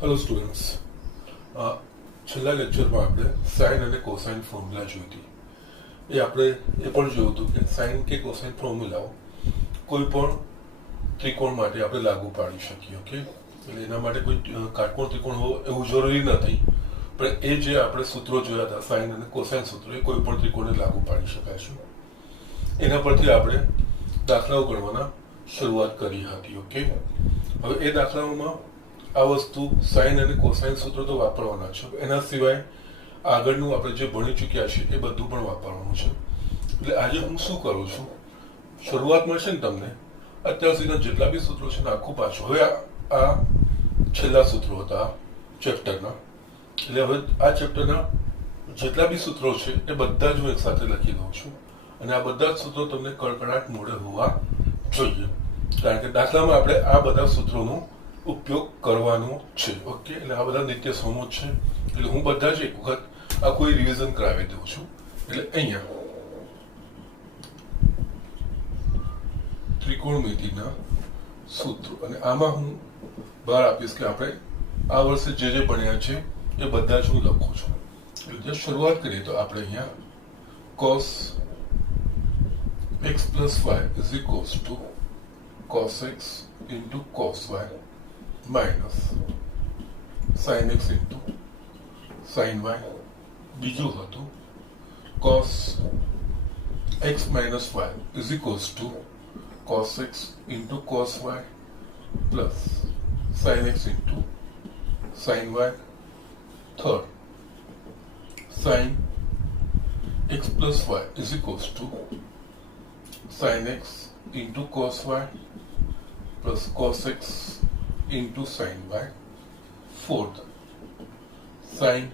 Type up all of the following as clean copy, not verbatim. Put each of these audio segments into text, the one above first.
Hello students, છેલ્લા લેક્ચરમાં આપણે સાઇન અને કોસાઇન ફોર્મ્યુલા જોઈ હતી. આપણે એ પણ જોયું હતું કે સાઇન કે કોસાઇન ફોર્મ્યુલાઓ કોઈ પણ ત્રિકોણ માટે આપણે લાગુ પાડી શકીએ. ઓકે, એટલે એના માટે કોઈ કાટકોણ ત્રિકોણ હોવો એવું જરૂરી નથી, પણ એ જે આપણે સૂત્રો જોયા હતા સાઇન અને કોસાઇન સૂત્રો એ કોઈ પણ ત્રિકોણને લાગુ પાડી શકાય છે. એના પરથી આપણે દાખલાઓ ગણવાના શરૂઆત કરી હતી. ઓકે, હવે એ દાખલાઓમાં આ વસ્તુ સાઇન અને કોસાઇન સૂત્રો તો વાપરવાના છે, એના સિવાય આગળનું આપણે જે ભણી ચૂક્યા છીએ એ બધું પણ વાપરવાનું છે. એટલે આજે હું શું કરું છું, શરૂઆતમાં છે ને તમને અત્યાર સુધીના જેટલા બી સૂત્રો છે ને આખું પાછું, હવે આ છેલ્લા સૂત્રો હતા ચેપ્ટરના, એટલે હવે આ ચેપ્ટરના જેટલા બી સૂત્રો છે એ બધા જ હું એક સાથે લખી દઉં છું, અને આ બધા જ સૂત્રો તમને કડકડાટ મોઢે હોવા જોઈએ, કારણ કે દાખલામાં આપણે આ બધા સૂત્રોનો ઉપયોગ કરવાનો છે. ઓકે, એટલે આ બધા નિત્ય સમો છે, એટલે હું બધા જ એક વખત આ કોઈ રિવિઝન કરાવી દઉં છું. એટલે અહીંયા ત્રિકોણમિતિના સૂત્રો, અને આમાં હું બહાર આપીશ કે આપણે આ વર્ષે જે ભણ્યા છે એ બધા જ હું લખું છું. એટલે શરૂઆત કરીએ તો આપણે અહીંયા cos x plus y is equals to cos x into cos y minus sin x into sin y. બીજું હતું cos x minus y is equals to cos x into cos y plus sin x into sin y. Third, sin x plus y is equals to sin x into cos y plus cos x into sin y. Fourth, sin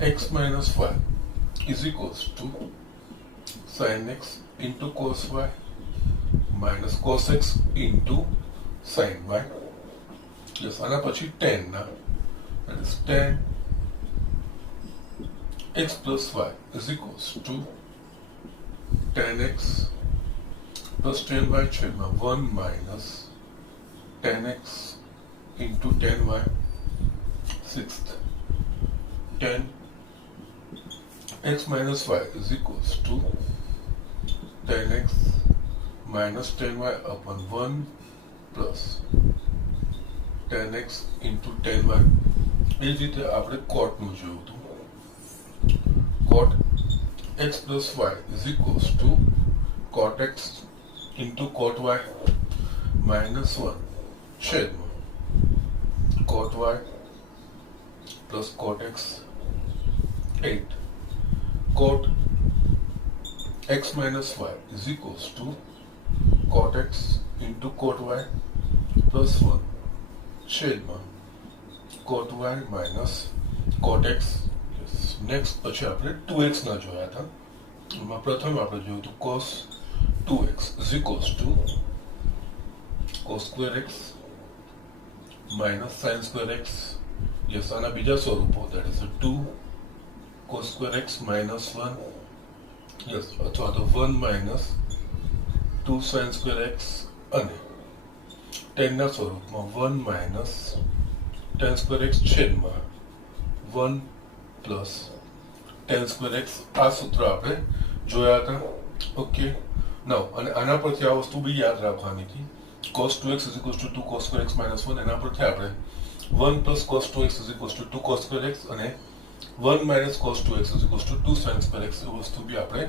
x minus y is equals to sin x into cos y minus cos x into sin y. Yes, આના પછી tan ના, that is tan x plus y is equals to tan x plus tan y છેદમાં 1 minus tan x into tan y. Sixth, tan x minus y is equals to tan x minus tan y upon 1 plus tan x into tan y. એ જ રીતે આપણે કોટનું જોયું હતું. Cot x plus y is equals to cot x into cot y minus 1 છેદમાં cot y plus cot x. 8. Cot x minus y is equals to cot x into cot y plus 1 છેદમાં cot y minus cot x. Next પછી આપણે 2x ના જોયા હતા. એમાં પ્રથમ આપણે જોયું હતું cos 2x is equals to cos square x minus sin square x. Yes, આના બીજા સ્વરૂપો, that is 2 cos square x minus 1, yes, અથવા તો 1 minus 2 sin square x, અને tan ના સ્વરૂપમાં 1 minus tan square x છેદમાં 1 plus tan square x. આ સૂત્ર આપણે જોયા હતા. ઓકે, નાઉ અને આના પરથી આ વસ્તુ બી યાદ રાખવાની હતી, cos 2x is equals to 2 cos square x minus 1. એના પરથી આપણે 1 plus cos 2x is equals to 2 cos square x અને 1 minus cos 2x is equals to 2 sin square x. એ વસ્તુ બી આપણે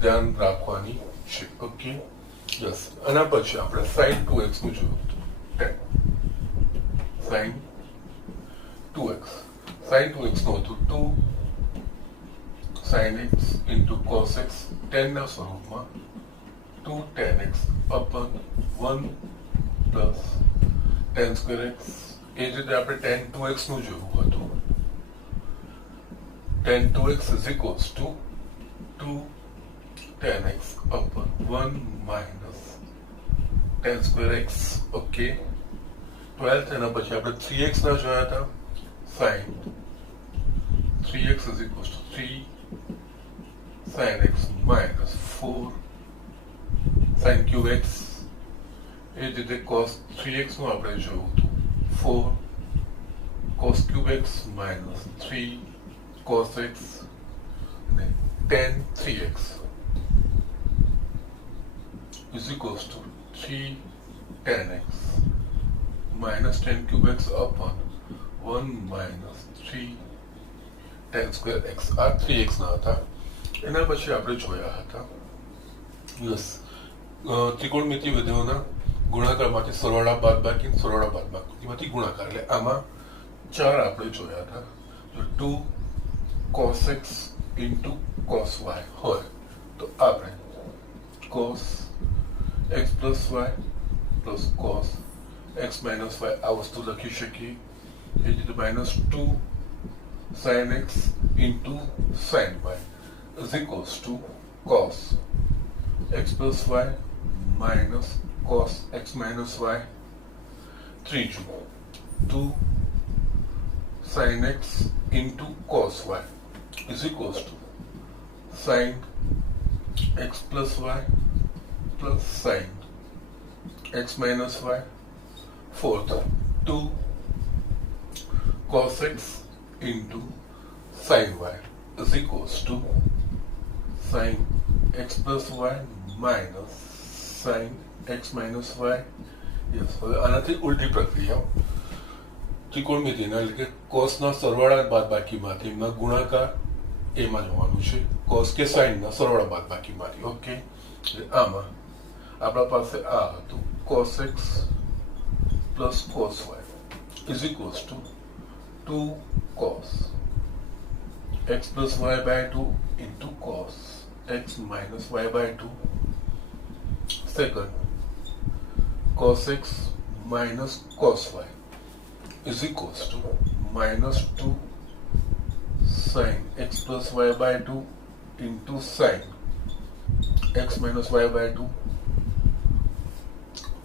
ધ્યાન રાખવાની છે. ઓકે, યસ, આના પછી આપણે sin 2x નું જોયું હતું. sin 2x નું હતું 2 sin x into cos x. tan ના સ્વરૂપમાં 2 tan x upon 1 plus tan square x. એ જ રીતે આપણે tan 2x નું જોયું હતું. tan 2x is equals to 2 tan x upon 1 minus tan square x. Okay, 12th એના પછી આપણે 3x ના જોયા હતા. sin 3x is equals to 3 sin x minus 4 sin cube x. એ જ રીતે cos 3x નું આપણે જોયું હતું 4 cos cube x minus 3 cos x અને tan 3x is equals to 3 tan x minus tan cube x upon 1 minus 3 tan square x. આ 3x ના હતા. એના પછી આપણે જોયા હતા યસ ત્રિકોણમિતિય વિધેયોના ગુણાકારમાંથી સરવાળા બાદબાકી માંથી ગુણાકાર, એટલે આમાં 4 આપણે જોયા હતા. જો 2 cos x into cos y હોય તો આપણે cos x plus y plus cos x minus y આ વસ્તુ લખી શકીએ. એ જ રીતે -2 sin x into sin y is equals to cos x plus y minus cos x minus y. 3 2 sin x into cos y is equals to sin x plus y plus sin x minus y. 4th 2 cos x into sin y is equals to sin x plus y minus sin x minus y. Yes, હવે આનાથી ઉલટી પ્રક્રિયા ત્રિકોણમિતિના એટલે કે કોસના સરવાળા બાદબાકીમાંથી એમના ગુણાકાર એમાં જોવાનું છે. કોસ કે સાઇનના સરવાળા બાદબાકીમાંથી. ઓકે, આમાં આપણા પાસે આ હતું cos x plus cos y is equals to 2 cos x plus y by 2 into cos x minus y by 2. Second, cos x minus cos y is equals to -2 sin x plus y by 2 into sin x minus y by 2.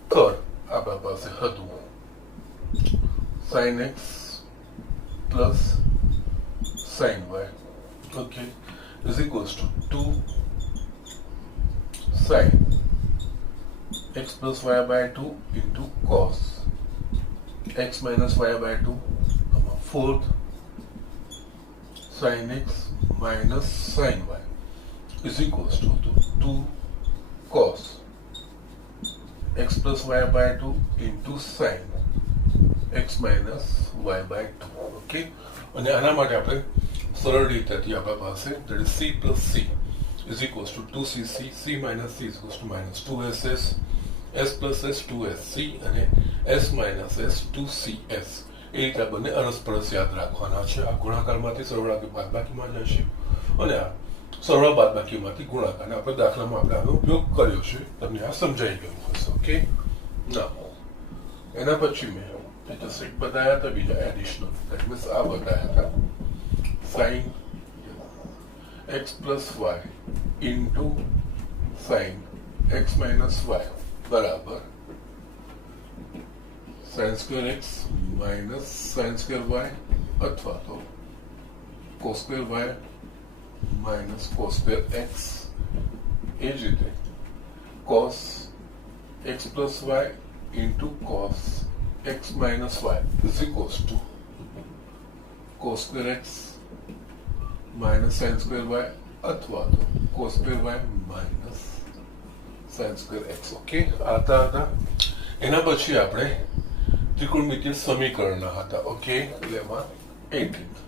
Third, આપણા પાસે હતું sin x plus sin y, okay, is equals to 2 sin x plus y by 2 into cos x minus y by 2. Fourth, sin x minus sin y is equals to 2 cos x plus y by 2 into sin x minus y by 2. Okay, અને આના માટે આપણે સરળ રીતેથી આપણા પાસે that is c plus c is equals to 2cc, c minus c is equals to minus 2ss, s plus s 2sc અને s minus s 2cs. એ રીતે આ બંને અરસપરસ યાદ રાખવાના છે. આ ગુણાકારમાંથી સરવાળા કે બાદબાકીમાં જશે અને આ સરવાળા બાદબાકીમાંથી ગુણાકારને આપણે દાખલામાં આપણે આનો ઉપયોગ કર્યો છે. તમને આ સમજાઈ ગયું હશે. ઓકે, ના એના પછી મેં જસ્ટ એક બતાવ્યા હતા બીજા એડિશનલ, દેટ મીન્સ આ બતાવ્યા હતા sin x plus y into sin x minus y બરાબર sin square x minus sin square y અથવા તો cos square y minus cos square x. એ જ રીતે cos x plus y into cos x minus y is equals to cos square x minus sin square y અથવા તો cos square y minus sin square x. Okay, આતા હતા. એના પછી આપણે ત્રિકોણમિતિય સમીકરણના હતા. ઓકે, એટલે એમાં 18th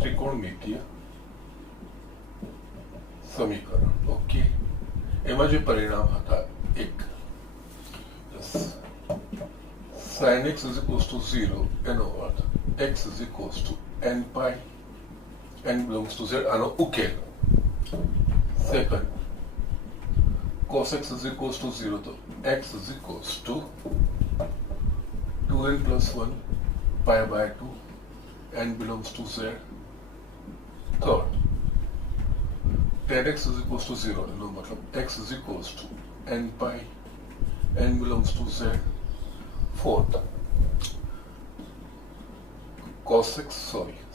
ત્રિકોણમિતિય સમીકરણ. ઓકે, એમાં જે પરિણામ હતા એક sin x is equals to 0 એનો અર્થ x is equals to n pi, n belongs to z, આનો ઉકેલ. Second, cos x is equals to 0 તો x is equals to 2n plus 1 pi by 2, n belongs to z. Third, tan x is equals to 0 એનો મતલબ x is equals to n pi, n belongs to z. Fourth,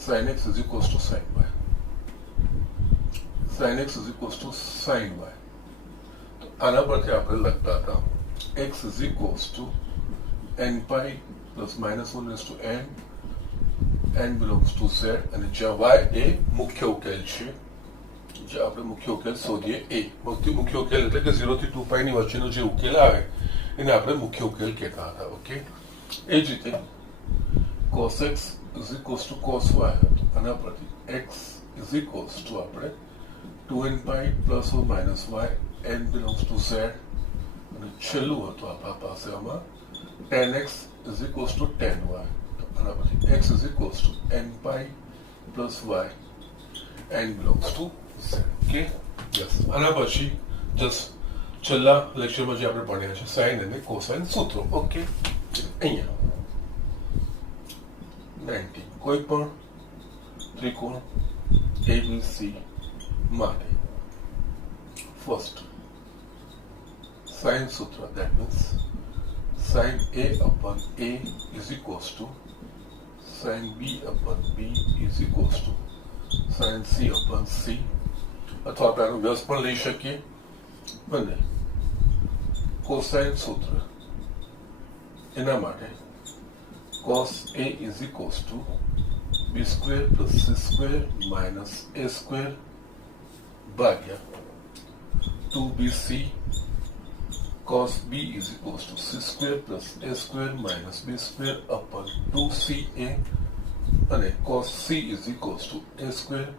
sin x is equals to sin y. Sin x is equals to sin y. તો આના પરથી આપણે લખતા હતા x is equals to n pi plus -1 raise to n, n belongs to z, અને જ્યાં y એ મુખ્ય ઉકેલ છે, જે આપણે મુખ્ય ઉકેલ શોધીએ એ મુખ્ય ઉકેલ એટલે કે 0 થી 2π ની વચ્ચેનો જે ઉકેલ આવે એને આપણે મુખ્ય ઉકેલ કહેતા હતા. ઓકે, એ જ રીતે cos x is equals to cos y હતું, આના પરથી x is equals to આપણે 2nπ plus or minus y, n belongs to z, અને છેલ્લું હતું આપણા પાસે આમાં tan x is equals to tan y, આના પરથી x is equals to nπ plus y, n belongs to z. Okay, yes. આના પછી જસ્ટ છેલ્લા લેક્ચરમાં જે આપણે ભણ્યા છે સાઇન અને કોસાઇન સૂત્રો. ઓકે, અહીંયા 19 કોઈ પણ ત્રિકોણ ABC માટે ફર્સ્ટ સાઇન સૂત્ર, that means sin A upon A is equals to sin B upon B is equals to sin C upon C, અથવા આપણે આનું વ્યસ્ત પણ લઈ શકીએ. અને કોસાઇન સૂત્ર એના માટે cos A is equals to b square plus c square minus a square ભાગ્યા 2bc, cos B is equals to c square plus a square minus b square upon 2ca, અને cos C is equals to a square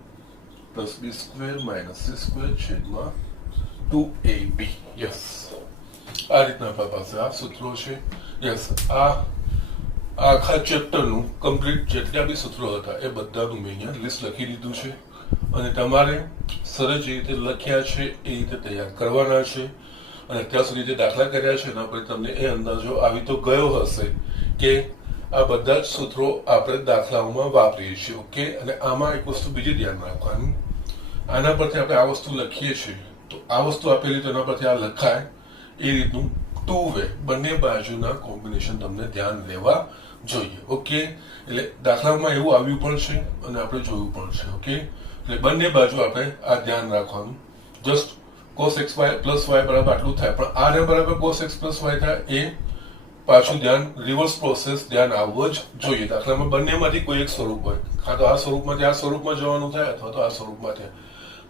plus b square minus c square છેદમાં 2ab. Yes, આ રીતના આપણા પાસે આ સૂત્રો છે. Yes, આ આખા ચેપ્ટરનું કમ્પ્લીટ જેટલા બી સૂત્રો હતા એ બધાનું મેં અહીંયા લિસ્ટ લખી દીધું છે, અને તમારે સરસ જે રીતે લખ્યા છે એ રીતે તૈયાર કરવાના છે. અને અત્યાર સુધી જે દાખલા કર્યા છે એના પર તમને એ અંદાજો આવી તો ગયો હશે કે આ બધા જ સૂત્રો આપણે દાખલાઓમાં વાપરીએ છીએ. ઓકે, અને આમાં એક વસ્તુ બીજી ધ્યાન રાખવાનું, આના પરથી આપણે આ વસ્તુ લખીએ છીએ તો આ વસ્તુ આપેલી તો એના પરથી આ લખાય એ રીતનું ટુ વે બંને બાજુના કોમ્બિનેશન તમને ધ્યાન લેવા જોઈએ. ઓકે, એટલે દાખલામાં એવું આવ્યું પણ છે અને આપણે જોયું પણ છે. ઓકે, એટલે બંને બાજુ આપણે આ ધ્યાન રાખવાનું. Just cos xy plus y બરાબર આટલું થાય, પણ આ ને બરાબર cos x plus y થાય એ પાછું ધ્યાન, રિવર્સ પ્રોસેસ ધ્યાન આવવો જ જોઈએ. દાખલામાં બંનેમાંથી કોઈ એક સ્વરૂપ હોય, કાં તો આ સ્વરૂપમાંથી આ સ્વરૂપમાં જવાનું થાય અથવા તો આ સ્વરૂપમાં થાય,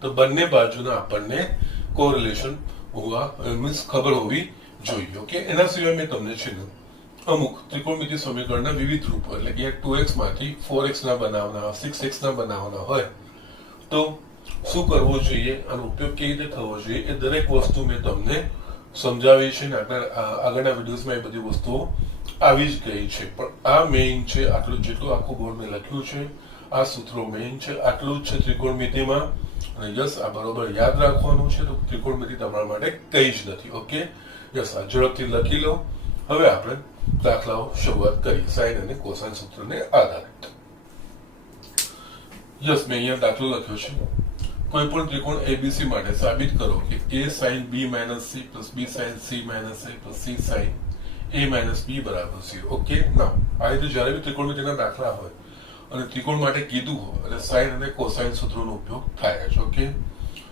તો બંને બાજુના આપણને કોરિલેશન હોવા મીન્સ ખબર હોવી જોઈએ. ઓકે, એના સિવાય મેં તમને છે ને અમુક ત્રિકોણમિતિ સમીકરણના વિવિધ રૂપો, એટલે કે 2x માંથી 4x ના બનાવવાના, 6x ના બનાવવાના હોય તો શું કરવું જોઈએ, આનો ઉપયોગ કેવી રીતે થવો જોઈએ, એ દરેક વસ્તુ મેં તમને સમજાવી છે. આગળના વિડીયોઝમાં એ બધી વસ્તુઓ આવી જ ગઈ છે, પણ આ મેઇન છે. આટલું જેટલું આખું બોર્ડ મેં લખ્યું છે, આ સૂત્રો મેઇન છે, આટલું જ છે ત્રિકોણમિતિમાં. અને યસ, આ બરોબર યાદ રાખવાનું છે. તો ત્રિકોણમિતિ તમારા માટે કઈ જ નથી. ઓકે, યસ, આ ઝડપથી લખી લો. હવે આપણે દાખલાઓ શરૂઆત કરીએ સાઇન અને કોસાઇન સૂત્રને આધારિત. યસ, મેં અહીંયા દાખલો લખ્યો છે. કોઈ પણ ત્રિકોણ ABC માટે સાબિત કરો કે a sin B minus C plus B sin C minus A plus C sin A minus B બરાબર 0. ઓકે, ના આ રીતે જ્યારે બી ત્રિકોણમિતિના દાખલા હોય અને ત્રિકોણ માટે કીધું હોય એટલે સાઇન અને કોસાઇન સૂત્રોનો ઉપયોગ થાય છે. ઓકે,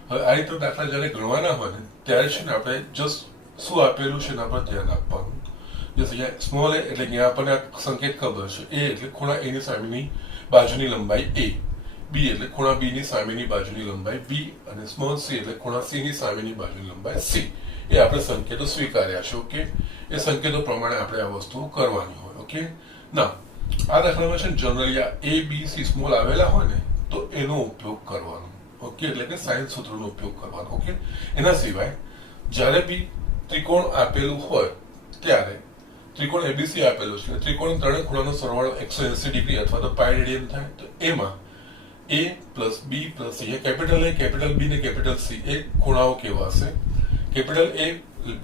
હવે આ રીતે દાખલા જ્યારે ગણવાના હોય ને ત્યારે છે ને આપણે જસ્ટ શું આપેલું છે એના પર ધ્યાન આપવાનું. જસ્ટ અહીંયા સ્મોલ એ એટલે કે આપણને સંકેત ખબર છે, એ એટલે ખૂણા A ની સામેની બાજુની લંબાઈ A, B એટલે ખૂણા B ની સામેની બાજુની લંબાઈ B, અને સ્મોલ c એટલે ખૂણા C ની સામેની બાજુની લંબાઈ C. એ આપણે સંકેતો સ્વીકાર્યા છે. ઓકે, એ સંકેતો પ્રમાણે આપણે આ વસ્તુ કરવાની હોય. ઓકે, ના આ દાખલામાં છે ને જનરલી આ A B C સ્મોલ આવેલા હોય ને તો એનો ઉપયોગ કરવાનો. ઓકે, એટલે કે સાઇન સૂત્રનો ઉપયોગ કરવાનો. ઓકે, એના સિવાય જ્યારે બી ત્રિકોણ આપેલું હોય ત્યારે ત્રિકોણ ABC આપેલું છે, ત્રિકોણ ત્રણેય ખૂણાનો સરવાળો 180 ડિગ્રી અથવા તો પાઈ રેડિયન થાય, તો એમાં A plus B plus C, capital A, capital B ને કેપિટલ C એ ખૂણાઓ કેવા હશે? Capital A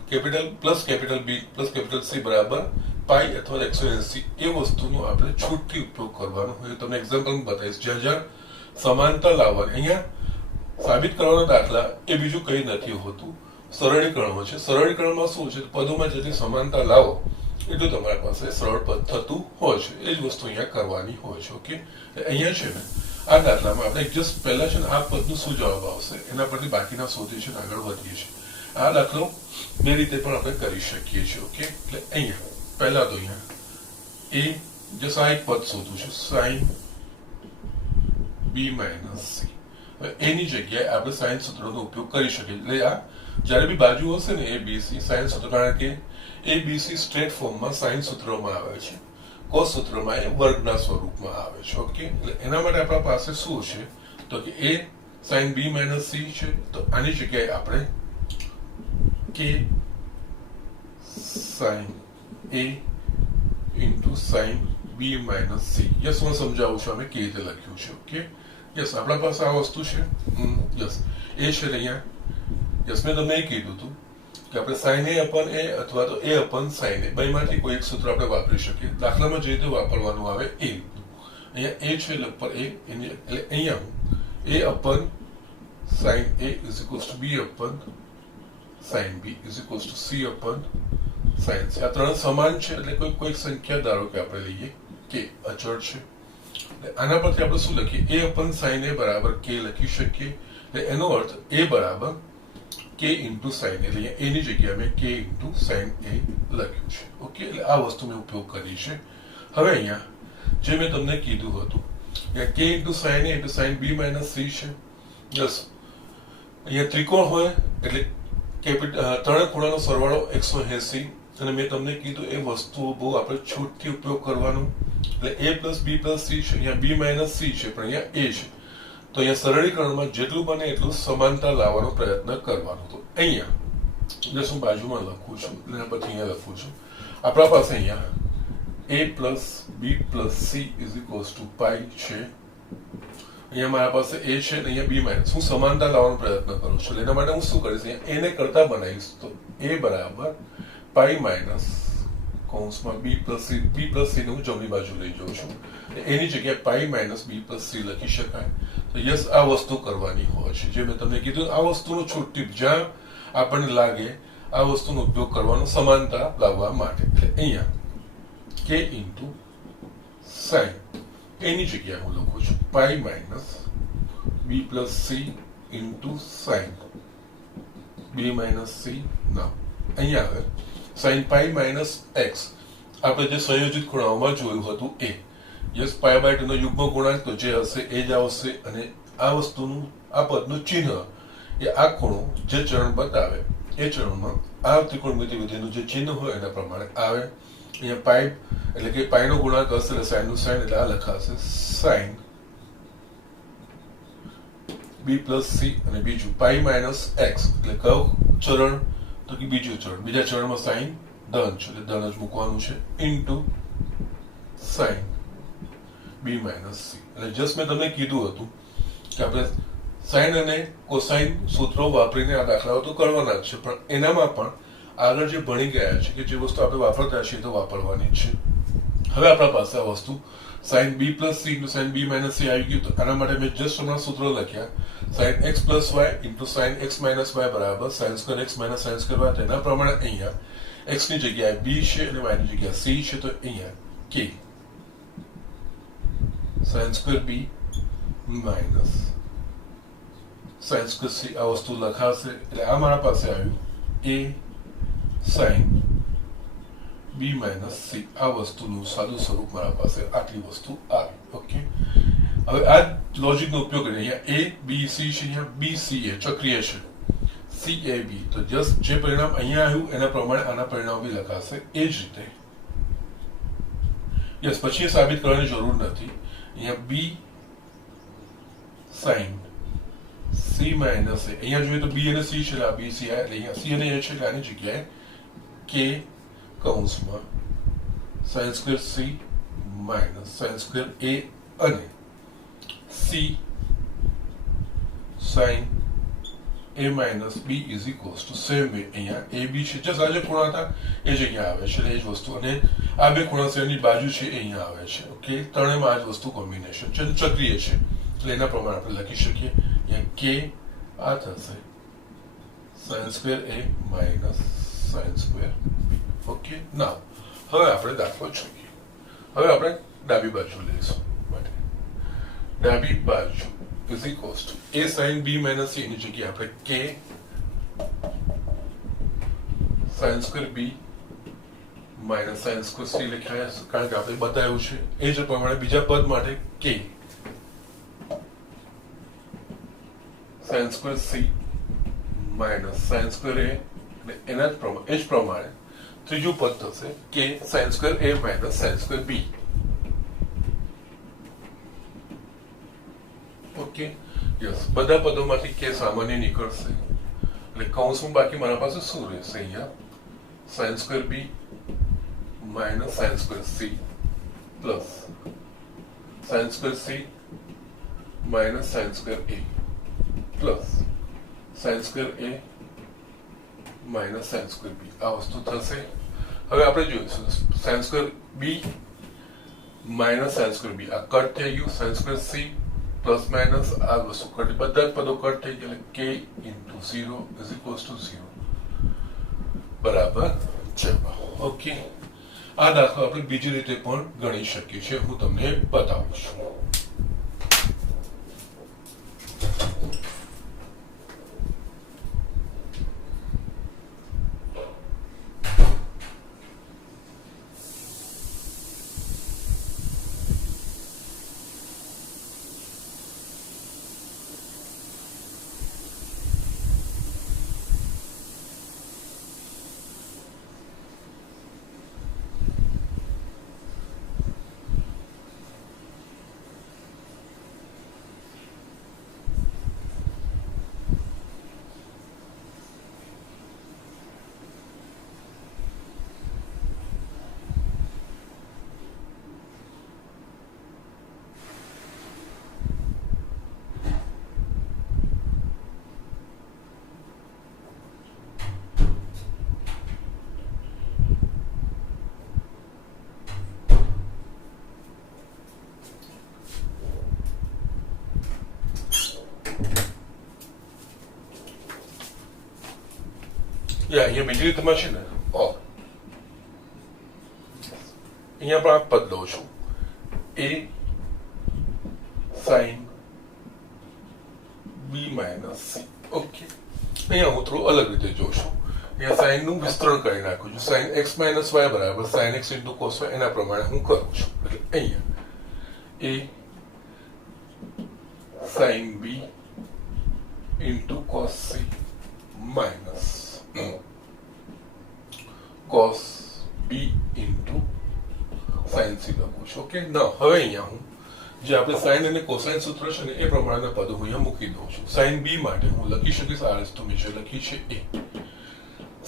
capital plus capital B plus capital C બરાબર પાઈ અથવા 180. એ વસ્તુનો આપણે છૂટથી ઉપયોગ કરવાનો હોય. તમને એક્ઝામ્પલ બતાવીશ જ્યાં જ્યાં સમાનતા લાવવાની. અહીંયા સાબિત કરવાના દાખલા એ બીજું કંઈ નથી હોતું, સરળીકરણમાં છે. સરળીકરણમાં શું છે, પદોમાં જેટલી સમાનતા લાવો એટલું તમારા પાસે સરળ પદ થતું હોય છે. એ જ વસ્તુ અહીંયા કરવાની હોય છે. ઓકે, અહીંયા છે ને આ દાખલામાં આપણે જસ્ટ પહેલા છે ને આ પદનું શું જવાબ આવશે એના પરથી બાકીના શોધી છે આગળ વધીએ છીએ. આ દાખલો બે રીતે પણ આપણે કરી શકીએ છીએ. ઓકે, એટલે અહીંયા પહેલા તો અહીંયા એ જસ આ એક પદ શોધું છું સાઇન બી માઇનસ સી. હવે એની જગ્યાએ આપણે સાઇન સૂત્રનો ઉપયોગ કરી શકીએ. એટલે આ જ્યારે બી બાજુ હશે ને એ બી સી સાઇન સૂત્ર, કારણ કે એ બી સી સ્ટ્રેટ ફોર્મમાં સાઇન સૂત્રમાં આવે છે, કોસ સૂત્રમાં એ વર્ગના સ્વરૂપમાં આવે છે. ઓકે, એટલે એના માટે આપણા પાસે શું છે તો કે એ સાઇન બી માઇનસ સી છે. તો આની જગ્યાએ આપણે કે sine A into sine B minus C. Yes, હું સમજાવું છું અમે કેવી રીતે લખ્યું છે. ઓકે, યસ, આપણા પાસે આ વસ્તુ છે. યસ, એ છે અહીંયા. યસ, મેં તમને એ કીધું હતું કે આપણે સાઇન એ અપન એ અથવા તો એ અપન સાઇન એ બેમાંથી કોઈ એક સૂત્ર આપણે વાપરી શકીએ. દાખલામાં જે રીતે વાપરવાનું આવે એ રીતનું. અહીંયા એ છે લગભગ એ, એટલે અહીંયા હું A upon sine A is equals to B upon sine B is equals to C upon sine C. આ ત્રણ સમાન છે, એટલે કોઈ સંખ્યા ધારો કે આપણે લઈએ કે અચળ છે. આના પરથી આપણે શું લખીએ? એ અપન સાઇન એ બરાબર કે લખી શકીએ. એટલે એનો અર્થ એ બરાબર કે ઇન્ટુ સાઇન એ. એટલે એની જગ્યાએ મેં કે ઇન્ટુ સાઇન એ લખ્યું છે. ઓકે, એટલે આ વસ્તુ મેં ઉપયોગ કરી છે. હવે અહીંયા જે મેં તમને કીધું હતું કે into sine A into sine B minus C છે. યસ, અહીંયા ત્રિકોણ હોય એટલે ત્રણ ખૂણાનો સરવાળો 180. અને મેં તમને કીધું એ વસ્તુઓ બહુ આપણે છૂટથી ઉપયોગ કરવાનો. એટલે એ પ્લસ બી પ્લસ સી છે, અહીંયા બી માઇનસ સી છે, પણ અહીંયા એ છે. તો અહીંયા સરળીકરણમાં જેટલું બને એટલું સમાનતા લાવવાનો પ્રયત્ન કરવાનો. તો અહીંયા જે હું બાજુમાં લખું છું, એના પછી અહીંયા લખું છું, આપણા પાસે અહીંયા A plus B plus C is equals to pi છે. અહીંયા મારા પાસે એ છે અને અહીંયા બી માઇનસ. હું સમાનતા લાવવાનો પ્રયત્ન કરું છું. એના માટે હું શું કરીશ? અહીંયા એને કરતા બનાવીશ. તો એ બરાબર પાઈ માઇનસ કૌંસમાં બી પ્લસ સી ને હું જમણી બાજુ લઈ જાઉં છું. એની જગ્યાએ પાઈ માઇનસ બી પ્લસ સી લખી શકાય. તો યસ, આ વસ્તુ કરવાની હોય છે. જે મેં તમને કીધું, આ વસ્તુનું છૂટટીપ જ્યાં આપણને લાગે આ વસ્તુનો ઉપયોગ કરવાનો સમાનતા લાવવા માટે. એટલે અહીંયા કે ઇન્ટુ સાઇન એની જગ્યાએ હું લખું છું pi minus B plus C into sine B minus C. ના, અહીંયા આવે સાઇન પાઈ માઇનસ એક્સ. આપણે જે સંયોજિત ખૂણાઓમાં જોયું હતું એ. યસ, પાઈ બાય 2 નો યુગ્મ ગુણાંક તો જે હશે એ જ આવશે. અને આ વસ્તુનું આ પદનું ચિહ્ન એ આ ખૂણો જે ચરણ બતાવે એ ચરણમાં આ ત્રિકોણમિતિ વિધિનું જે ચિહ્ન હોય એના પ્રમાણે આવે. અહીંયા પાઈ એટલે કે પાઈનો ગુણાંક હશે એટલે સાઈનનું સાઈન, એટલે આ લખાશે સાઈન બી પ્લસ સી. અને બીજું પાઈ માઇનસ એક્સ એટલે કયો ચરણ તો કે બીજું ચરણ. બીજા ચરણમાં સાઈન ધન છે એટલે ધન જ મૂકવાનું છે into sine B minus C. એટલે જસ્ટ મેં તમને કીધું હતું કે આપણે સાઈન અને કોસાઈન સૂત્રો વાપરીને આ દાખલાઓ તો કરવાના જ છે, પણ એનામાં પણ આગળ જે ભણી ગયા છે કે જે વસ્તુ આપણે વાપરતા છીએ તો વાપરવાની છે. હવે આપણા પાસે આ વસ્તુ સાઈન બી plus C into sine B minus C આવી ગયું. તો આના માટે મેં જસ્ટ હમણાં સૂત્રો લખ્યા sine X plus Y into sine X minus Y બરાબર sine square X minus sine square Y. તેના પ્રમાણે અહીંયા એક્સ ની જગ્યાએ બી છે અને વાય ની જગ્યાએ સી છે. તો અહીંયા કે sine square B minus sine square C આ વસ્તુ લખાશે. એટલે આ મારા પાસે આવ્યું એ સાઈન બી માઇનસ સી. આ વસ્તુનું સાદું સ્વરૂપ મારા પાસે આટલી વસ્તુ આવી. ઓકે, હવે આ લોજિકનો ઉપયોગ કરીને અહીંયા એ બી સી છે, અહીંયા બી સી એ ચક્રીય છે, સી એ બી. તો જસ્ટ જે પરિણામ અહીંયા આવ્યું એના પ્રમાણે આના પરિણામ બી લખાશે એ જ રીતે. યસ, પછી એ સાબિત કરવાની જરૂર નથી. અહીંયા બી સાઈન સી માઇનસ એ, અહીંયા જોઈએ તો બી અને સી છે, આ બી સી એટલે અહીંયા સી અને એ છે એટલે આની જગ્યાએ કે કૌંસમાં sine square C minus sine square A અને C sine A minus B is equals to same way. અહીંયા એ બી છે, જસ્ટ આ જે ખૂણા હતા એ જ અહીંયા આવે છે, એ જ વસ્તુ. અને આ બે ખૂણા છે એની બાજુ છે એ અહીંયા આવે છે. ઓકે, ત્રણેયમાં આ જ વસ્તુ કોમ્બિનેશન છે, ચક્રીય છે. એટલે એના પ્રમાણે આપણે લખી શકીએ અહીંયા કે આ થશે sine square A minus sine square B. Okay, નાવ હવે આપણે દાખલો જોઈએ. હવે આપણે ડાબી બાજુ લઈશું. ડાબી બાજુ is equals to A sine B minus C એની જગ્યાએ આપણે કે sine square B minus sine square C લખ્યા છે કારણ કે આપણે બતાવ્યું છે એ જ પ્રમાણે બીજા પદ માટે કે sine square C minus sine square A અને એના જ પ્રમાણે ત્રીજું પદ થશે કે sine square A minus sine square B. Okay yes, બધા પદોમાંથી કે સામાન્ય નીકળશે એટલે કૌંસમાં બાકી મારા પાસે શું રહેશે અહીંયા sine square B minus sine square C plus sine square C minus sine square A plus sine square A minus sine square B. આ વસ્તુ થશે. હવે આપણે જોઈશું sine square B minus sine square B આ કટ થઈ ગયું. Sine square C plus minus આ વસ્તુ કટ, બધા જ પદો કટ થઈ ગયા એટલે k into 0 is equals two 0 બરાબર જવાબ. ઓકે, આ દાખલો આપણે બીજી રીતે પણ ગણી શકીએ છીએ, હું તમને બતાવું છું. અહીંયા બીજી રીતમાં છે ને અહીંયા પણ આ પદ લઉં છું A sine B minus C. Okay, અહીંયા હું થોડું અલગ રીતે જોઉં છું. અહીંયા સાઇન નું વિસ્તરણ કરી નાખું છું. સાઇન એક્સ માઇનસ વાય બરાબર sine X into cos Y એના પ્રમાણે હું કરું છું. એટલે અહીંયા A sine B into cos C minus cos b into sin c લખું છું. ઓકે, ના હવે અહીંયા હું જે આપણે sin અને cosine સૂત્ર છે ને એ પ્રમાણેના પદો હું અહીંયા મૂકી દઉં છું. sin b માટે હું લખી શકીશ આ વસ્તુ મેં જે લખી છે એ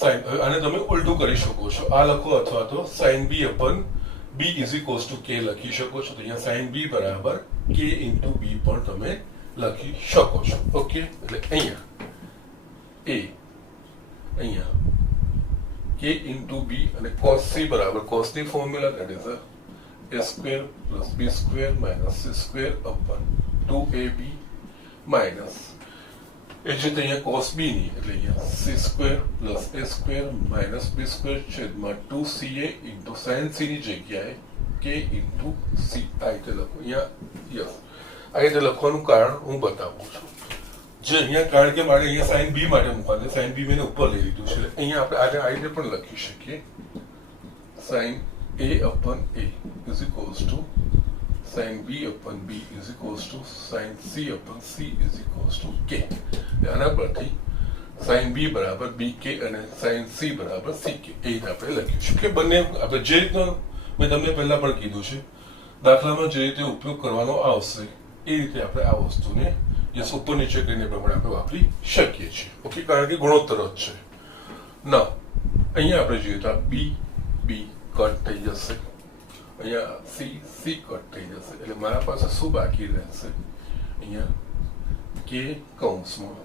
sin, આને તમે ઉલટું કરી શકો છો, આ લખો અથવા તો sin b upon b is equals to k લખી શકો છો. તો અહીંયા sin b બરાબર k into b પણ તમે લખી શકો છો. ઓકે, એટલે અહીંયા a અહીંયા k into b અને cos c બરાબર cos ની formula that is a square plus b square minus c square upon 2ab minus એ જ રીતે અહીંયા cos b ની એટલે અહીંયા c square plus a square minus b square છેદમાં 2ca into sin c ની જગ્યાએ k into c આ રીતે લખો. અહીંયા યસ, આ રીતે લખવાનું કારણ હું બતાવું છું. જે અહીંયા કારણ કે મારે અહીંયા સાઇન બી માટે મૂકવાનું, સાઇન બી મેં ઉપર લઈ લીધું છે. અહીંયા આપણે આજે આ રીતે પણ લખી શકીએ sign a upon a is equals to sin b upon b is equals to sin c upon c is equals to k. આના પરથી sin b બરાબર bk અને sin c બરાબર ck એ રીતે આપણે લખ્યું છે કે બંને આપણે જે રીતના મેં તમને પહેલા પણ કીધું છે દાખલામાં જે રીતે ઉપયોગ કરવાનો આવશે એ રીતે આપણે આ વસ્તુને જે ઉપર નીચે કરીને પ્રમાણે આપણે વાપરી શકીએ છીએ. ઓકે, કારણ કે ગુણોત્તર જ છે. ના અહીંયા આપણે જોઈએ તો આ બી બી કટ થઈ જશે, અહીંયા સી સી કટ થઈ જશે એટલે મારા પાસે શું બાકી રહેશે અહીંયા કે કૌંસમાં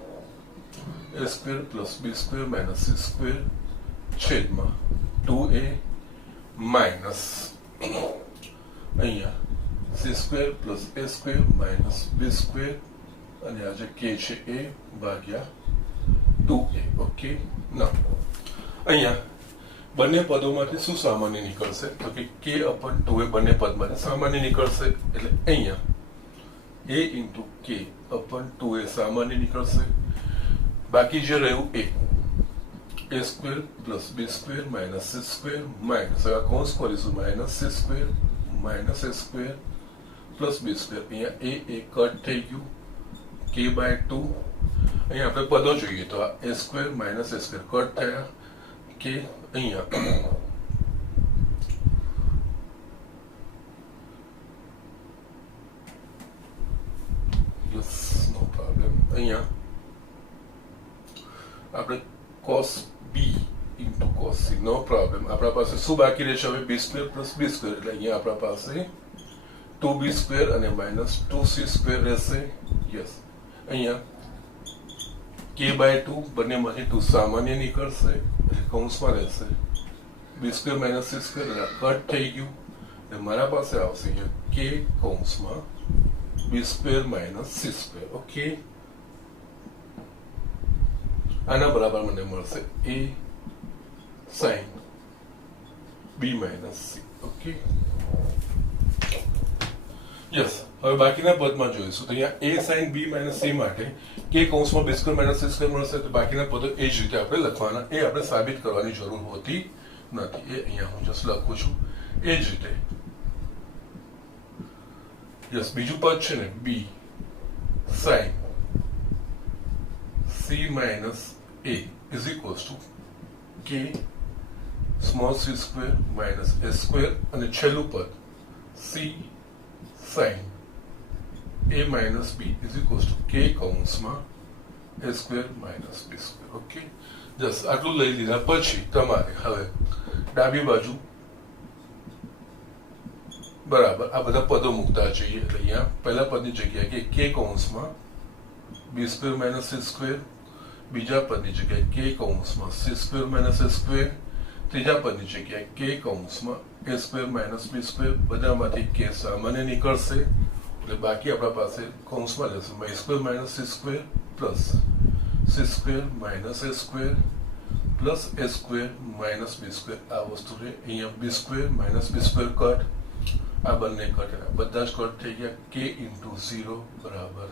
a square plus B square minus C square છેદમાં 2a માઇનસ અહીંયા C square plus a square minus B square અને આ જે કે છે એ ભાગ્યા 2a. ઓકે, ના અહીંયા બંને પદોમાંથી શું સામાન્ય નીકળશે તો કે k upon 2a બંને પદમાંથી સામાન્ય નીકળશે એટલે અહીંયા a into k upon 2a સામાન્ય નીકળશે. બાકી જે રહ્યું a A square plus B square minus C square minus कौंस खोलीशुं minus C square minus A square plus B square अहींया ए कट थई गयुं के बाय 2 अहींया आपणे पदो जोईए तो A square minus A square cut थया के अहींया नो प्रॉब्लम अहींया આપણે cos b into cos c નો પ્રોબ્લેમ આપણા પાસે શું બાકી રહેશે હવે b square plus b square એટલે અહીંયા આપણા પાસે 2b સ્ક્વેર અને માઈનસ 2c સ્ક્વેર રહેશે યસ અહીંયા k બાય 2 બંનેમાંથી 2 સામાન્ય નીકળશે એટલે કૌંસમાં રહેશે b square minus c square એટલે કટ થઈ ગયું એટલે મારા પાસે આવશે અહીંયા k કૌંસમાં b square minus c square okay આના બરાબર મને મળશે a sin b minus c okay yes હવે બાકીના પદમાં જોઈશું તો અહીંયા a sin b minus c માટે k કૌંસમાં b square minus c square મળશે તો બાકીના પદો એ જ રીતે આપણે લખવાના એ આપણે સાબિત કરવાની જરૂર હોતી નથી એ અહીંયા હું જસ્ટ લખું છું એ જ રીતે યસ બીજું પદ છે ને b sin c minus a is equals to k small c square minus a square અને છેલ્લું પદ c sin a minus b is equals to k કૌંસમાં a square minus b square okay just આટલું લઈ લીધા પછી તમારે હવે ડાબી બાજુ બરાબર આ બધા પદો મૂકતા જઈએ એટલે અહીંયા પહેલા પદની જગ્યાએ k કૌંસમાં b square minus c square બીજા પદની જગ્યાએ k કૌંસમાં c square minus a square ત્રીજા પદની જગ્યાએ k કૌંસમાં a square minus b square બધામાંથી k સામાન્ય નીકળશે એટલે બાકી આપણા પાસે કૌંસમાં રહેશે b square minus c square plus c square minus a square plus a square minus b square આ વસ્તુ છે અહીંયા b square minus b square cut આ બંને કટ બધા જ કટ થઈ ગયા k ઇન્ટુ 0 બરાબર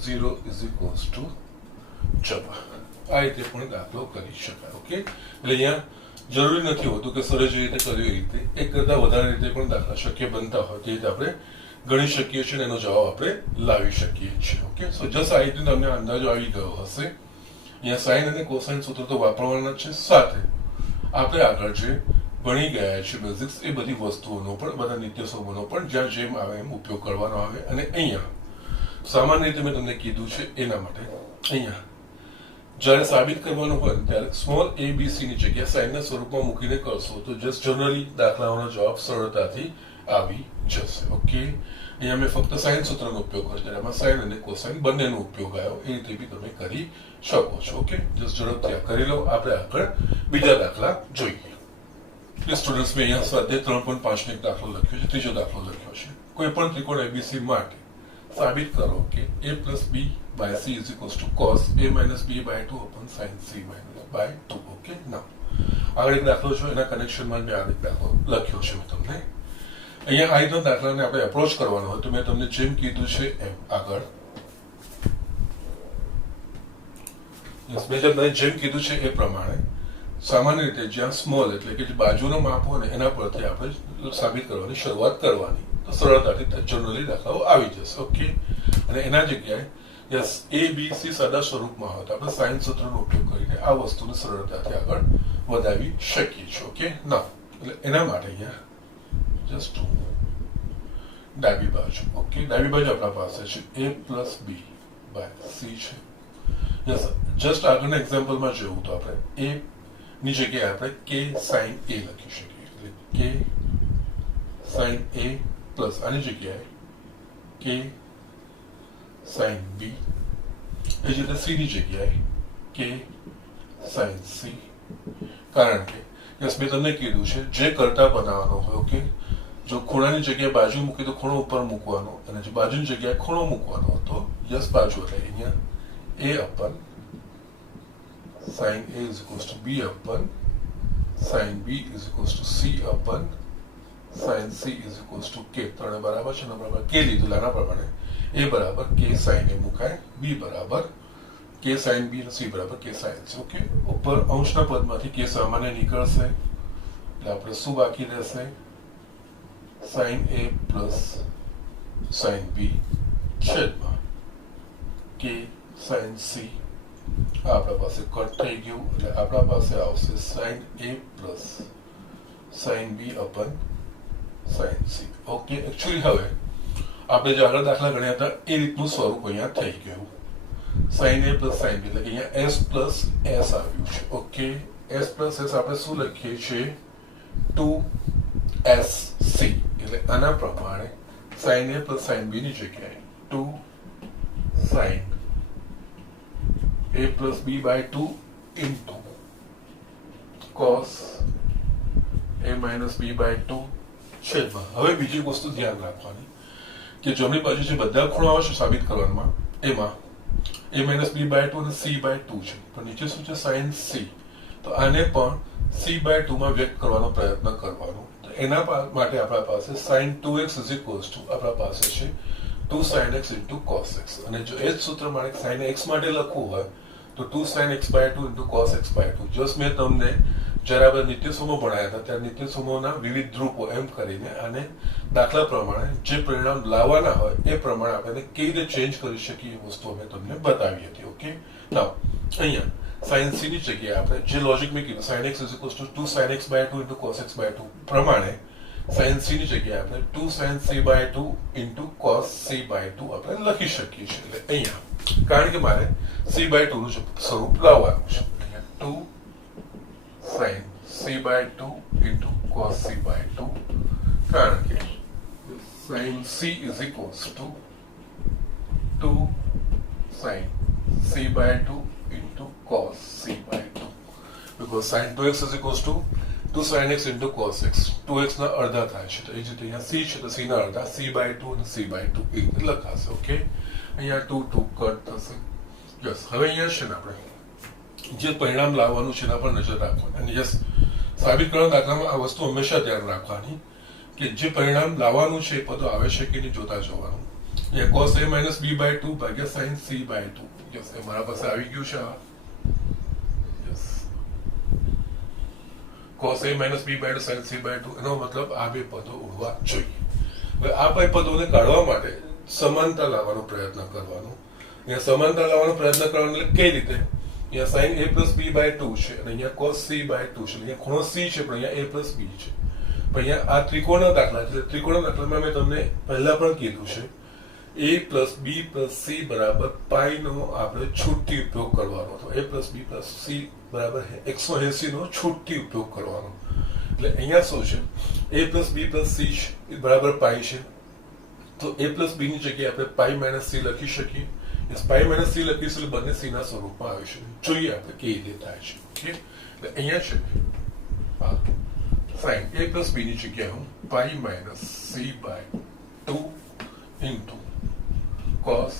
0 ઇઝ ઇક્વલ્સ ટુ જવાબ આ રીતે પણ દાખલો કરી શકાય ઓકે એટલે અહીંયા જરૂરી નથી હોતું કે સરે જે રીતે કર્યું એ રીતે એક કરતા વધારે રીતે પણ દાખલા શક્ય બનતા હોય તે રીતે આપણે ગણી શકીએ છીએ અને એનો જવાબ આપણે લાવી શકીએ છીએ ઓકે સો જસ્ટ આ રીતે તમને અંદાજો આવી ગયો હશે અહીંયા સાઇન અને કોસાઇન સૂત્ર તો વાપરવાના છે સાથે આપણે આગળ જે ભણી ગયા છે બેઝિક્સ એ બધી વસ્તુઓનો પણ બધા નિત્ય સંબંધો પણ જ્યાં જેમ આવે એમ ઉપયોગ કરવાનો આવે અને અહીંયા સામાન્ય રીતે મેં તમને કીધું છે એના માટે અહીંયા જ્યારે સાબિત કરવાનું હોય ત્યારે સ્મોલ a b c ની જગ્યા સાઇનના સ્વરૂપમાં મૂકીને કરશો તો જસ્ટ જનરલી દાખલાઓનો જવાબ સરળતાથી આવી જશે ઓકે અહીંયા મેં ફક્ત સાઇન સૂત્રનો ઉપયોગ કર્યો ત્યારે આમાં સાઇન અને કોસાઇન બંનેનો ઉપયોગ આવ્યો એ રીતે બી તમે કરી શકો છો ઓકે જસ્ટ ઝડપથી આ કરી લો આપણે આગળ બીજા દાખલા જોઈએ સ્ટુડન્ટ્સ મેં અહીંયા સ્વાધ્યાય 3.5 નો એક દાખલો લખ્યો છે ત્રીજો દાખલો લખ્યો છે કોઈ પણ ત્રિકોણ abc માટે સાબિત કરો કે a plus b by c is equals to cos a minus b by 2 upon sin c minus by 2 okay now આગળ એક દાખલો છે એના કનેક્શનમાં મેં આ દાખલો લખ્યો છે મેં તમને અહીંયા આ રીતના દાખલાને આપણે એપ્રોચ કરવાનો હોય તો મેં તમને જેમ કીધું છે એમ આગળ મેં જેમ કીધું છે એ પ્રમાણે સામાન્ય રીતે જ્યાં સ્મોલ એટલે કે જે બાજુનો માપ હોય ને એના પરથી આપણે સાબિત કરવાની શરૂઆત કરવાની તો સરળતાથી જનરલી દાખલાઓ આવી જશે ઓકે અને એના જગ્યાએ યસ a b c સાદા સ્વરૂપમાં હોય તો આપણે સાઇન સૂત્રનો ઉપયોગ કરીને આ વસ્તુને સરળતાથી આગળ વધાવી શકીએ છીએ ઓકે ના એટલે એના માટે અહીંયા જસ્ટ ડાબી બાજુ ઓકે ડાબી બાજુ આપણા પાસે છે a plus b by c છે યસ જસ્ટ આગળના એક્ઝામ્પલમાં જોયું તો આપણે a ની જગ્યાએ આપણે k sin a લખી શકીએ એટલે k sin a પ્લસ આની જગ્યાએ k sin b એ જ રીતે c ની જગ્યાએ k sin c કારણ કે યસ મેં તમને કીધું છે જે કરતા બનાવવાનો હોય ઓકે જો ખૂણાની જગ્યાએ બાજુ મૂકી તો ખૂણો ઉપર મૂકવાનો અને જો બાજુની જગ્યાએ ખૂણો મૂકવાનો તો યસ બાજુ એટલે અહીંયા a upon sin a is equals to b upon sin b is equals to c upon sin c is equals to k ત્રણે બરાબર છે ને બરાબર k લીધું આના પ્રમાણે a બરાબર k sin a મુકાય b બરાબર કે સાઇન બી અને સી બરાબર કે સાઇન સી. ઓકે, ઉપર અંશના પદમાંથી કે સામાન્ય નીકળશે એટલે આપણે શું બાકી રહેશે? Sine A plus sine B છેદમાં કે સાઇન સી. આપણા પાસે કટ થઈ ગયું એટલે આપણા પાસે આવશે sine A plus sine B upon sine C. Okay, actually હવે આપણે જે આગળ દાખલા ગણ્યા હતા એ રીતનું સ્વરૂપ અહીંયા થઈ ગયું. Sine A plus sine B એટલે કે અહીંયા એસ પ્લસ એસ આવ્યું છે. ઓકે, એસ પ્લસ એસ આપણે શું લખીએ છીએ? 2SC. એટલે આના પ્રમાણે sine A plus sine B ની જગ્યાએ 2 sine a plus b by 2 into cos a minus b by 2 છેદમાં. હવે બીજી વસ્તુ ધ્યાન રાખવાની કે જમણી બાજુ જે બધા ખૂણાઓ છે સાબિત કરવાના એમાં a minus b by 2 અને c by 2 છે, પણ નીચે શું છે? sin c. તો આને પણ c by 2 માં વ્યક્ત કરવાનો પ્રયત્ન કરવાનો. તો એના માટે આપણા પાસે sin 2x is equals to આપણા પાસે છે 2 sin x into cos x. અને જો એ જ સૂત્ર મારે sin x માટે લખવું હોય તો 2 sin x by 2 into cos x by 2. Just મેં તમને જ્યારે આપણે નિત્ય સમૂહ ભણાયા હતા ત્યારે નિત્ય સમૂહના વિવિધ રૂપો એમ કરીને અને દાખલા પ્રમાણે જે પરિણામ લાવવાના હોય એ પ્રમાણે આપણે કેવી રીતે ચેન્જ કરી શકીએ એ વસ્તુ અમે તમને બતાવી હતી. ઓકે, નાઉ અહીંયા sin c ની જગ્યાએ આપણે જે લોજિક મેં કીધું sin x is equals to 2 sin x by 2 into cos x by 2 પ્રમાણે sin c ની જગ્યાએ આપણે 2 sin c by 2 into cos c by 2 આપણે લખી શકીએ છીએ. એટલે અહીંયા કારણ કે મારે c by 2 નું સ્વરૂપ લાવવાનું છે. 2 sin c by 2 into cos c by 2 કારણ કે sin c is equals to 2 sin c by 2 into cos c by 2 because sin 2x is equals to 2 sin x into cos x. 2x ના અડધા થાય છે તો એ જ રીતે અહીંયા c છે તો c ના અડધા c by 2 અને c by 2 એ રીતે લખાશે. ઓકે, અહીંયા 2 2 કટ થશે. યસ, હવે અહીંયા છે ને આપણે જે પરિણામ લાવવાનું છે એના પર નજર રાખવાની. અને યસ, સાબિત કરવાના દાખલામાં આ વસ્તુ હંમેશા ધ્યાન રાખવાની કે જે પરિણામ લાવવાનું છે એ પદો આવે છે કે નહીં જોતા જવાનું. અહીંયા cos a minus b by 2 ભાગ્યા sin c by 2. યસ, એ મારા પાસે આવી ગયું છે. આ yes, cos a minus b by 2 sin c by 2 એનો મતલબ આ બે પદો ઉડવા જોઈએ. હવે આ બે પદોને કાઢવા માટે સમાનતા લાવવાનો પ્રયત્ન કરવાનો. અહીંયા સમાનતા લાવવાનો પ્રયત્ન કરવાનો એટલે કઈ રીતે? અહીંયા sin a plus b by 2 છે અને અહીંયા cos c by 2 છે. અહીંયા ખૂણો c છે પણ અહીંયા a plus b છે. પણ અહીંયા આ ત્રિકોણના દાખલા છે. ત્રિકોણના દાખલામાં મેં તમને પહેલા પણ કીધું છે a plus b plus c બરાબર પાઈ નો આપણે છૂટથી ઉપયોગ કરવાનો હતો. a plus b plus c બરાબર 180 નો છૂટથી ઉપયોગ કરવાનો. એટલે અહીંયા શું છે? a plus b plus c બરાબર પાઈ છે તો a plus b ની જગ્યાએ આપણે પાઈ માઇનસ c લખી શકીએ. પાઈ માઇનસ c લખીશું એટલે બંને c ના સ્વરૂપમાં આવી છે. જોઈએ આપણે કેવી રીતે થાય છે. ઓકે, એટલે અહીંયા છે sin a plus b ની જગ્યાએ હું pi minus c by 2 into cos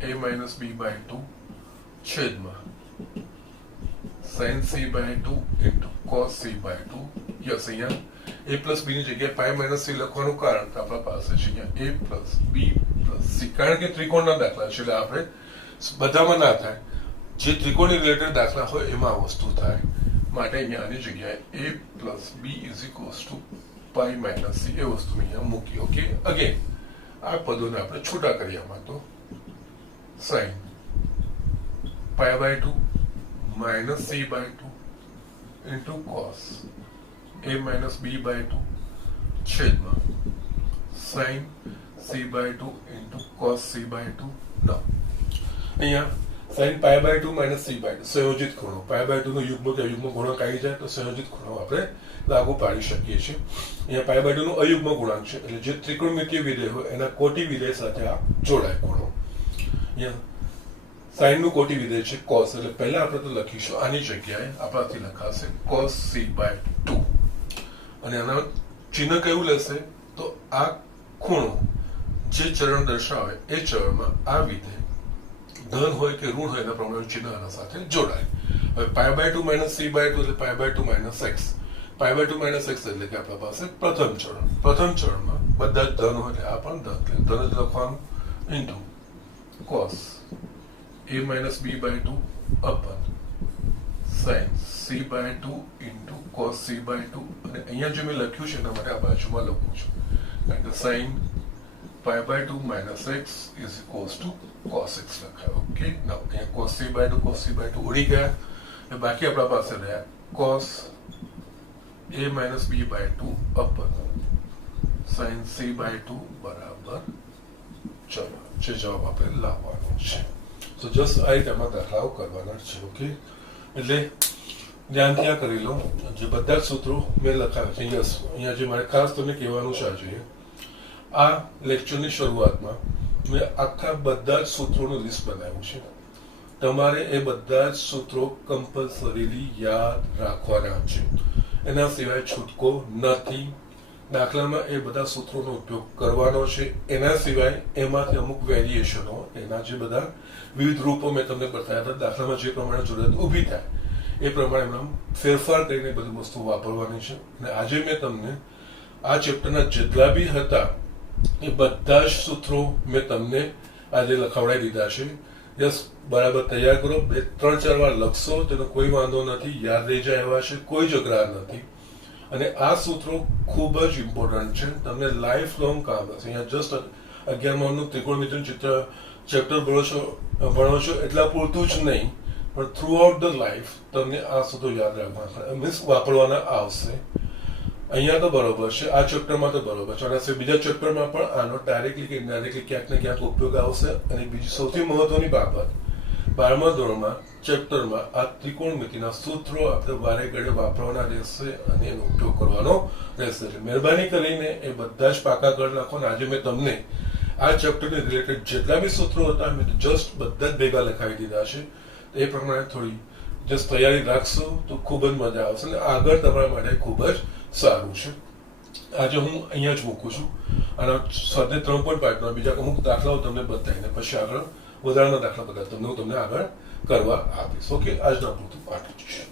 a minus b by 2 છેદમાં sin c by 2 into cos c by 2. Yes, અહીંયા a plus b ની જગ્યાએ પાઈ માઇનસ c લખવાનું કારણ તો આપણા પાસે છે અહીંયા a plus b plus c. કારણ કે ત્રિકોણના દાખલા છે એટલે આપણે બધામાં ના થાય. જે ત્રિકોણની રિલેટેડ દાખલા હોય એમાં આ વસ્તુ થાય માટે અહીંયા આની જગ્યાએ a plus b is equals to pi minus c એ વસ્તુ અહીંયા મૂકી. ઓકે, અગેન આ પદોને આપણે છૂટા કરીએ. આમાં તો sin pi by 2 minus c by 2 into cos a minus b by 2 છેદમાં sin c by 2 into cos c by 2. ના, અહીંયા sin pi by 2 minus c by 2 સંયોજિત ખૂણો. પાઈ by 2 નો યુગ્મ કે અયુગ્મ ગુણાંક આવી જાય તો સંયોજિત ખૂણો આપણે લાગુ પાડી શકીએ છીએ. અહીંયા પાઈ by 2 નો અયુગ્મ ગુણાંક છે એટલે જે ત્રિકોણમિતીય વિધેય હોય એના કોટી વિધેય સાથે આ જોડાય ખૂણો. અહીંયા sin નું કોટી વિધેય છે cos એટલે પહેલા આપણે તો લખીશું આની જગ્યાએ આપણાથી લખાશે cos c by 2 અને આના ચિહ્ન કયું લેશે તો આ ખૂણો જે ચરણ દર્શાવે એ ચરણમાં આ વિધેય ધન હોય કે ઋણ હોય એના પ્રમાણે ચિહ્ન આના સાથે જોડાય. હવે પાઈ by 2 minus c by 2 એટલે પાઈ by 2 minus x. Pi by 2 minus x એટલે કે આપણા પાસે પ્રથમ ચરણ. પ્રથમ ચરણમાં બધા જ ધન હોય એટલે આ પણ ધન જ લખવાનું into cos a a minus b by 2 upon sin c by 2 into cos c by 2 અને અહીંયા જે મેં લખ્યું છે એના માટે આ બાજુમાં લખું છું કારણ કે sin pi by 2 minus x is equals to cos x લખાય. ઓકે, now અહીંયા cos c by 2 ઉડી ગયા અને બાકી આપણા પાસે રહ્યા cos a minus b by 2 upon sin c by 2 બરાબર ચલો જે જવાબ આપણે લાવવાનો છે. તો જસ્ટ આ રીતે આમાં દાખલાઓ કરવાના છે. ઓકે, એટલે ધ્યાનથી આ કરી લો. જે બધા જ સૂત્રો મેં લખાવ્યા છે યસ અહીંયા જે મારે ખાસ તમને કહેવાનું છે આજે આ લેક્ચરની શરૂઆતમાં મેં આખા બધા જ સૂત્રોનું લિસ્ટ બનાવ્યું છે. તમારે એ બધા જ સૂત્રો કમ્પલસરીલી યાદ રાખવાના છે, એના સિવાય છૂટકો નથી. દાખલામાં એ બધા સૂત્રોનો ઉપયોગ કરવાનો છે. એના સિવાય એમાંથી અમુક વેરિએશનો એના જે બધા વિવિધ રૂપો મેં તમને બતાવ્યા હતા, દાખલામાં જે પ્રમાણે જરૂરિયાત ઊભી થાય એ પ્રમાણે એમાં ફેરફાર કરીને બધી વસ્તુ વાપરવાની છે. અને આજે મેં તમને આ ચેપ્ટરના જેટલા બી હતા એ બધા જ સૂત્રો મેં તમને આજે લખાવડાવી દીધા છે. યસ, બરાબર તૈયાર કરો. 2-3-4 વાર લખશો તેનો કોઈ વાંધો નથી, યાદ રહી જાય એવા છે, કોઈ જ અઘરા નથી. અને આ સૂત્રો ખૂબ જ ઇમ્પોર્ટન્ટ છે, તમને લાઈફ લોંગ કામ હશે. અહીંયા જસ્ટ 11માનું ત્રિકોણમિતિનું ચિત્ર ચેપ્ટર ભણો છો એટલા પૂરતું જ નહીં, પણ થ્રુ આઉટ ધ લાઈફ તમને આ સૂત્રો યાદ રાખવાના મીન્સ વાપરવાના આવશે. અહીંયા તો બરોબર છે, આ ચેપ્ટરમાં તો બરોબર છે, અને બીજા ચેપ્ટરમાં પણ આનો ડાયરેક્ટલી કે ઇનડાયરેક્ટલી ક્યાંક ને ક્યાંક ઉપયોગ આવશે. અને બીજી સૌથી મહત્વની બાબત 12મા ધોરણમાં ચેપ્ટરમાં આ ત્રિકોણમિતિના સૂત્રો આપણે વારે ઘડે વાપરવાના રહેશે અને એનો ઉપયોગ કરવાનો રહેશે. મહેરબાની કરીને એ બધા જ પાકા કરી નાખો. અને આજે મેં તમને આ ચેપ્ટરને રિલેટેડ જેટલા બી સૂત્રો હતા મેં જસ્ટ બધા જ ભેગા લખાવી દીધા છે. એ પ્રમાણે થોડી જસ્ટ તૈયારી રાખશો તો ખૂબ જ મજા આવશે અને આગળ તમારા માટે ખૂબ જ સારું છે. આજે હું અહીંયા જ મૂકું છું. અને સ્વાધ્યાય 3.5 બીજા અમુક દાખલાઓ તમને બતાવીને પછી આગળ વધારાના દાખલા બધા હું તમને આગળ કરવા આપીશ. ઓકે, આજના પૂરતું આટલું જ છે.